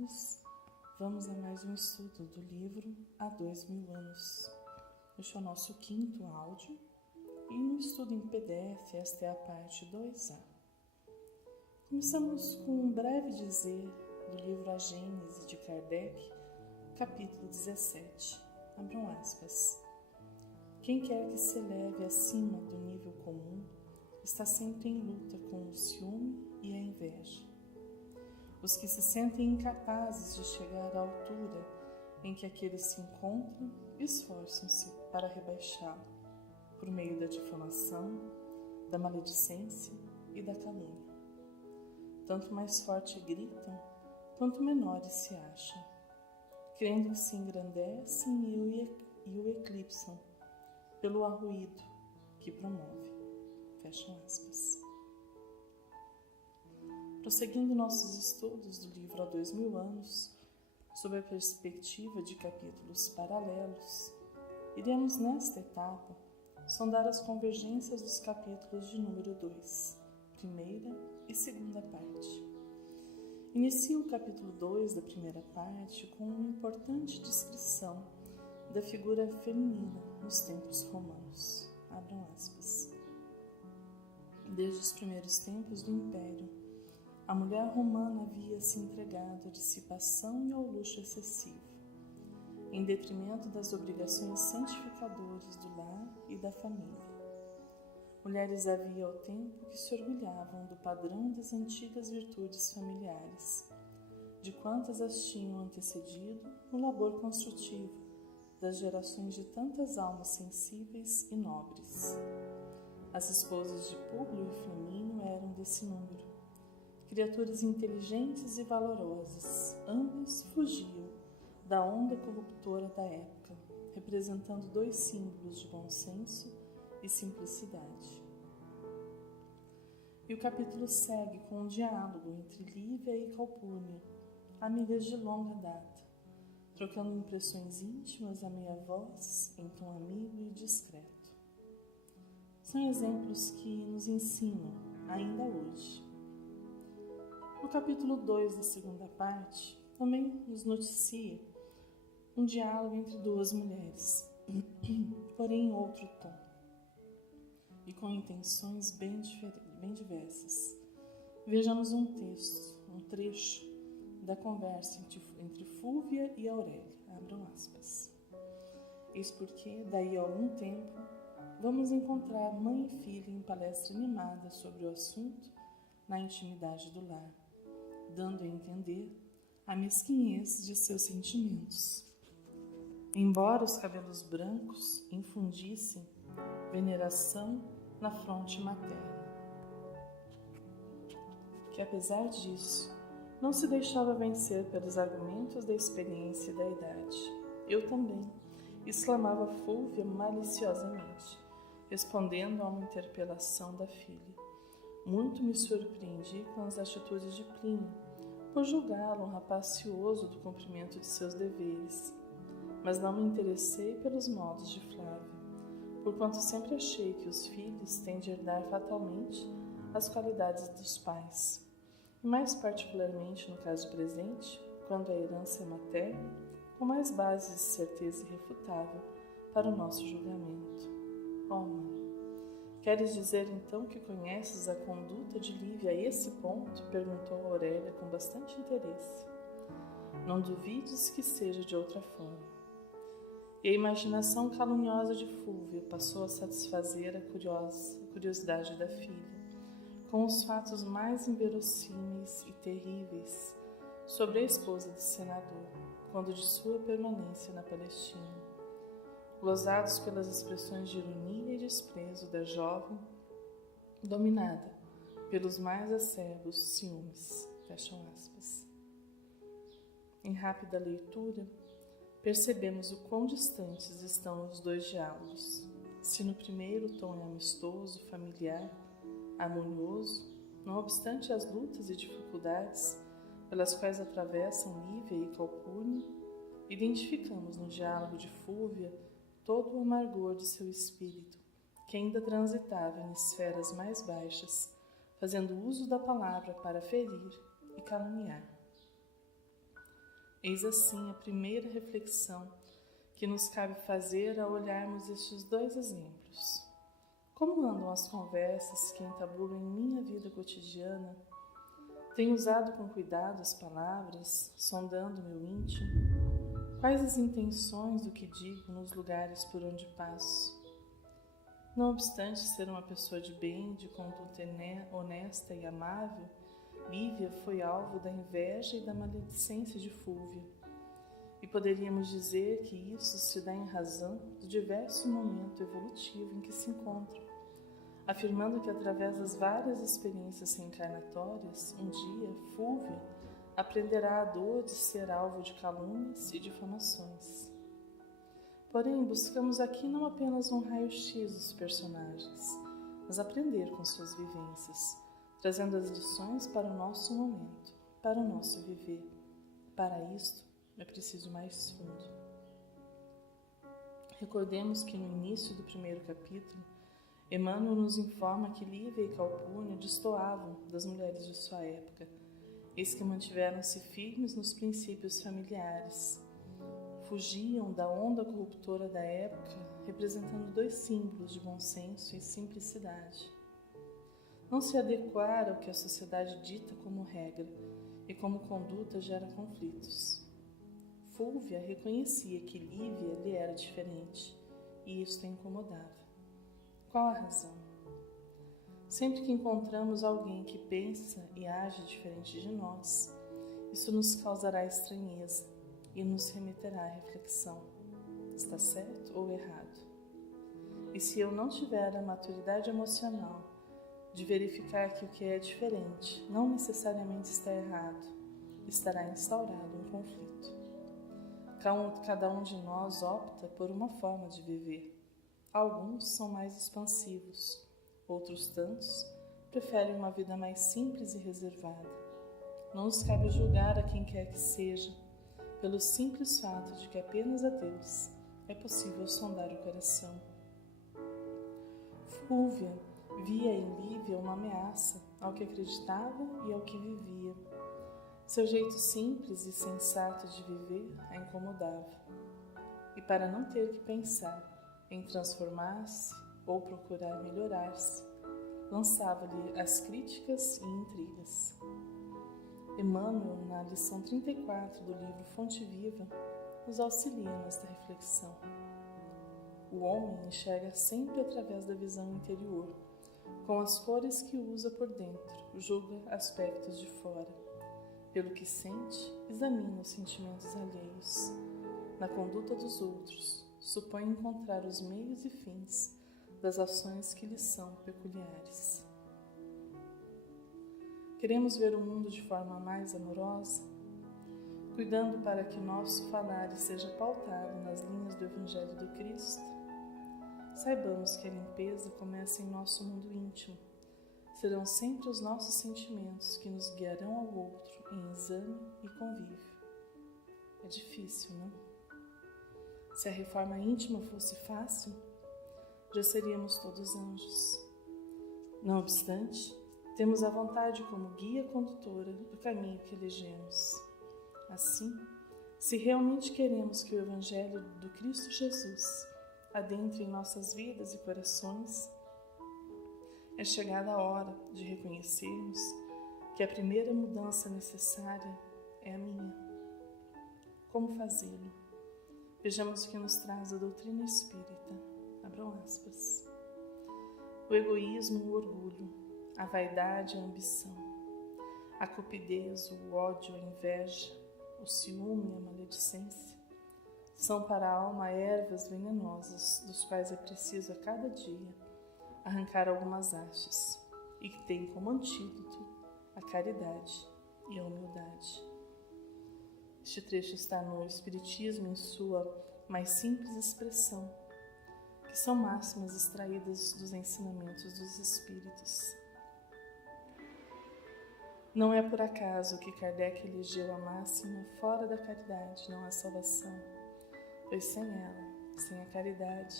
todos. Vamos a mais um estudo do livro Há 2000 anos. Este é o nosso 5º áudio e no estudo em PDF esta é a parte 2A. Começamos com um breve dizer do livro A Gênese de Kardec, capítulo 17. Abram aspas. Quem quer que se eleve acima do nível comum está sempre em luta com o ciúme e a inveja. Os que se sentem incapazes de chegar à altura em que aqueles se encontram, esforçam-se para rebaixá-lo, por meio da difamação, da maledicência e da calúnia. Tanto mais forte gritam, quanto menores se acham, crendo que se engrandecem e o eclipsam pelo arruído que promove. Fecham aspas. Prosseguindo nossos estudos do livro Há 2000 anos, sob a perspectiva de capítulos paralelos, iremos nesta etapa sondar as convergências dos capítulos de número 2, primeira e segunda parte. Inicio o capítulo 2 da primeira parte com uma importante descrição da figura feminina nos tempos romanos. Abram aspas. Desde os primeiros tempos do Império, a mulher romana havia se entregado à dissipação e ao luxo excessivo, em detrimento das obrigações santificadoras do lar e da família. Mulheres havia ao tempo que se orgulhavam do padrão das antigas virtudes familiares, de quantas as tinham antecedido no labor construtivo das gerações de tantas almas sensíveis e nobres. As esposas de Públio e Flamínio eram desse número. Criaturas inteligentes e valorosas, ambas fugiam da onda corruptora da época, representando 2 símbolos de bom senso e simplicidade. E o capítulo segue com um diálogo entre Lívia e Calpurnia, amigas de longa data, trocando impressões íntimas a meia voz, em tom amigo e discreto. São exemplos que nos ensinam, ainda hoje. No capítulo 2 da segunda parte, também nos noticia um diálogo entre 2 mulheres, porém em outro tom, e com intenções bem diversas. Vejamos um trecho da conversa entre Fúvia e Aurélia. Abram aspas. Eis porque, daí a algum tempo, vamos encontrar mãe e filha em palestra animada sobre o assunto na intimidade do lar, dando a entender a mesquinhez de seus sentimentos. Embora os cabelos brancos infundissem veneração na fronte materna, que apesar disso, não se deixava vencer pelos argumentos da experiência e da idade. Eu também, exclamava Fúvia maliciosamente, respondendo a uma interpelação da filha. Muito me surpreendi com as atitudes de Plínio, por julgá-lo um rapaz cioso do cumprimento de seus deveres, mas não me interessei pelos modos de Flávia, porquanto sempre achei que os filhos têm de herdar fatalmente as qualidades dos pais, e mais particularmente no caso presente, quando a herança é materna, com mais bases de certeza irrefutável para o nosso julgamento. Oh, mãe! Queres dizer então que conheces a conduta de Lívia a esse ponto? Perguntou Aurélia com bastante interesse. Não duvides que seja de outra forma. E a imaginação caluniosa de Fúvia passou a satisfazer a curiosidade da filha, com os fatos mais inverossímeis e terríveis sobre a esposa do senador, quando de sua permanência na Palestina, glosados pelas expressões de ironia e desprezo da jovem, dominada pelos mais acerbos ciúmes. Fecham aspas. Em rápida leitura, percebemos o quão distantes estão os 2 diálogos. Se no primeiro o tom é amistoso, familiar, harmonioso, não obstante as lutas e dificuldades pelas quais atravessam Lívia e Calpurnia, identificamos no diálogo de Fúvia todo o amargor de seu espírito, que ainda transitava em esferas mais baixas, fazendo uso da palavra para ferir e caluniar. Eis assim a primeira reflexão que nos cabe fazer ao olharmos estes dois exemplos. Como andam as conversas que entabulo em minha vida cotidiana? Tenho usado com cuidado as palavras, sondando meu íntimo? Quais as intenções do que digo nos lugares por onde passo? Não obstante ser uma pessoa de bem, de conduta honesta e amável, Lívia foi alvo da inveja e da maledicência de Fúlvia. E poderíamos dizer que isso se dá em razão do diverso momento evolutivo em que se encontra, afirmando que através das várias experiências reencarnatórias, um dia Fúlvia aprenderá a dor de ser alvo de calúnias e difamações. Porém, buscamos aqui não apenas um raio-x dos personagens, mas aprender com suas vivências, trazendo as lições para o nosso momento, para o nosso viver. Para isto, é preciso ir mais fundo. Recordemos que no início do primeiro capítulo, Emmanuel nos informa que Lívia e Calpurnia destoavam das mulheres de sua época, eis que mantiveram-se firmes nos princípios familiares. Fugiam da onda corruptora da época, representando dois símbolos de bom senso e simplicidade. Não se adequar ao que a sociedade dita como regra e como conduta gera conflitos. Fúlvia reconhecia que Lívia lhe era diferente e isto a incomodava. Qual a razão? Sempre que encontramos alguém que pensa e age diferente de nós, isso nos causará estranheza e nos remeterá à reflexão. Está certo ou errado? E se eu não tiver a maturidade emocional de verificar que o que é diferente não necessariamente está errado, estará instaurado um conflito. Cada um de nós opta por uma forma de viver. Alguns são mais expansivos, outros tantos preferem uma vida mais simples e reservada. Não nos cabe julgar a quem quer que seja, pelo simples fato de que apenas a Deus é possível sondar o coração. Fúlvia via em Lívia uma ameaça ao que acreditava e ao que vivia. Seu jeito simples e sensato de viver a incomodava. E para não ter que pensar em transformar-se ou procurar melhorar-se, lançava-lhe as críticas e intrigas. Emmanuel, na lição 34 do livro Fonte Viva, nos auxilia nesta reflexão. O homem enxerga sempre através da visão interior, com as cores que usa por dentro, julga aspectos de fora. Pelo que sente, examina os sentimentos alheios. Na conduta dos outros, supõe encontrar os meios e fins das ações que lhes são peculiares. Queremos ver o mundo de forma mais amorosa? Cuidando para que nosso falar seja pautado nas linhas do Evangelho do Cristo? Saibamos que a limpeza começa em nosso mundo íntimo. Serão sempre os nossos sentimentos que nos guiarão ao outro em exame e convívio. É difícil, não? Se a reforma íntima fosse fácil, já seríamos todos anjos. Não obstante, temos a vontade como guia condutora do caminho que elegemos. Assim, se realmente queremos que o Evangelho do Cristo Jesus adentre em nossas vidas e corações, é chegada a hora de reconhecermos que a primeira mudança necessária é a minha. Como fazê-lo? Vejamos o que nos traz a doutrina espírita. Abram aspas. O egoísmo, o orgulho, a vaidade, a ambição, a cupidez, o ódio, a inveja, o ciúme e a maledicência são para a alma ervas venenosas, dos quais é preciso a cada dia arrancar algumas hastes, e que tem como antídoto a caridade e a humildade. Este trecho está no Espiritismo em sua mais simples expressão, que são máximas extraídas dos ensinamentos dos Espíritos. Não é por acaso que Kardec elegeu a máxima: fora da caridade não há salvação, pois sem ela, sem a caridade,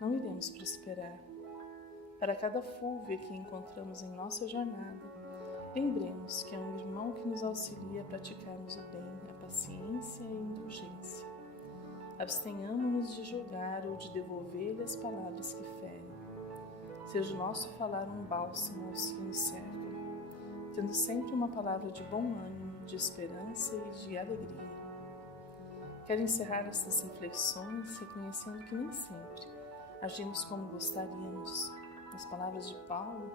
não iremos prosperar. Para cada Fúlvia que encontramos em nossa jornada, lembremos que é um irmão que nos auxilia a praticarmos o bem, a paciência e a indulgência. Abstenhamo-nos de julgar ou de devolver-lhe as palavras que ferem. Seja o nosso falar um bálsamo aos que nos cercam, tendo sempre uma palavra de bom ânimo, de esperança e de alegria. Quero encerrar estas reflexões reconhecendo que nem sempre agimos como gostaríamos. Nas palavras de Paulo,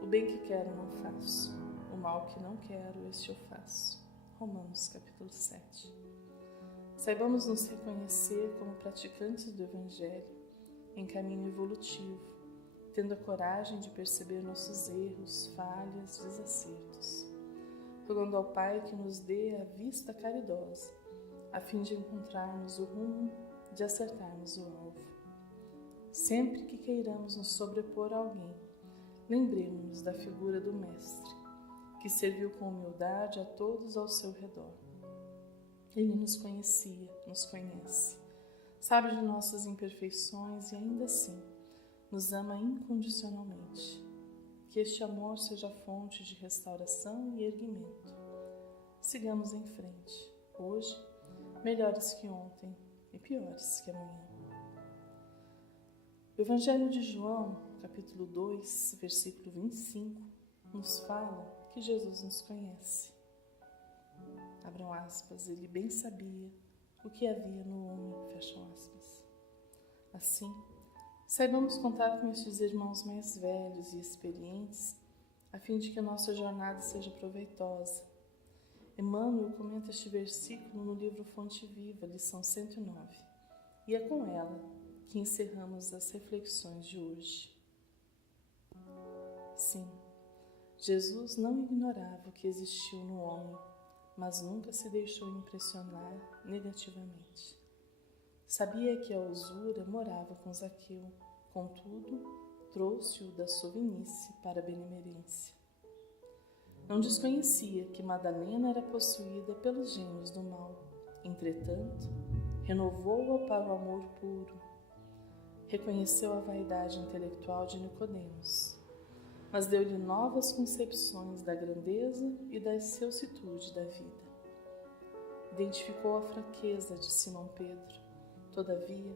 o bem que quero não faço, o mal que não quero, este eu faço. Romanos capítulo 7. Saibamos nos reconhecer como praticantes do Evangelho em caminho evolutivo, tendo a coragem de perceber nossos erros, falhas, desacertos, rogando ao Pai que nos dê a vista caridosa, a fim de encontrarmos o rumo, de acertarmos o alvo. Sempre que queiramos nos sobrepor a alguém, lembremos-nos da figura do Mestre, que serviu com humildade a todos ao seu redor. Ele nos conhecia, nos conhece, sabe de nossas imperfeições e ainda assim nos ama incondicionalmente. Que este amor seja fonte de restauração e erguimento. Sigamos em frente, hoje, melhores que ontem e piores que amanhã. O Evangelho de João, capítulo 2, versículo 25, nos fala que Jesus nos conhece. Abram aspas, ele bem sabia o que havia no homem, fecham aspas. Assim, saibamos contar com estes irmãos mais velhos e experientes, a fim de que a nossa jornada seja proveitosa. Emmanuel comenta este versículo no livro Fonte Viva, lição 109, e é com ela que encerramos as reflexões de hoje. Sim, Jesus não ignorava o que existiu no homem, mas nunca se deixou impressionar negativamente. Sabia que a usura morava com Zaqueu, contudo, trouxe-o da sovinice para a benemerência. Não desconhecia que Madalena era possuída pelos gênios do mal. Entretanto, renovou-a para o amor puro. Reconheceu a vaidade intelectual de Nicodemos, mas deu-lhe novas concepções da grandeza e da excelsitude da vida. Identificou a fraqueza de Simão Pedro. Todavia,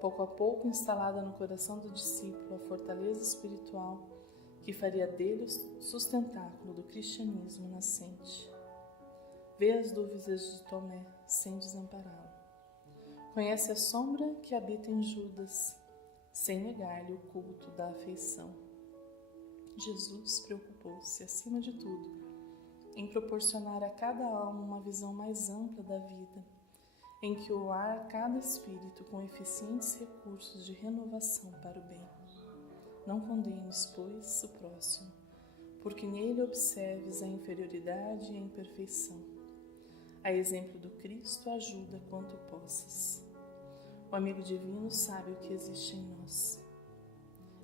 pouco a pouco instalada no coração do discípulo a fortaleza espiritual que faria dele o sustentáculo do cristianismo nascente. Vê as dúvidas de Tomé sem desampará-lo. Conhece a sombra que habita em Judas, sem negar-lhe o culto da afeição. Jesus preocupou-se, acima de tudo, em proporcionar a cada alma uma visão mais ampla da vida, em que o ar cada espírito com eficientes recursos de renovação para o bem. Não condenes, pois, o próximo, porque nele observes a inferioridade e a imperfeição. A exemplo do Cristo, ajuda quanto possas. O amigo divino sabe o que existe em nós.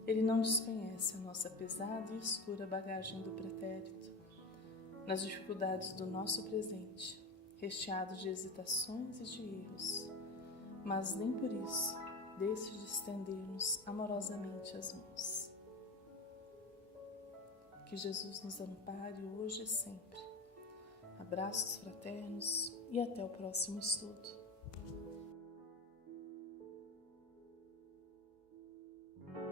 Ele não desconhece a nossa pesada e escura bagagem do pretérito, nas dificuldades do nosso presente, recheado de hesitações e de erros, mas nem por isso deixe de estender-nos amorosamente as mãos. Que Jesus nos ampare hoje e sempre. Abraços fraternos e até o próximo estudo.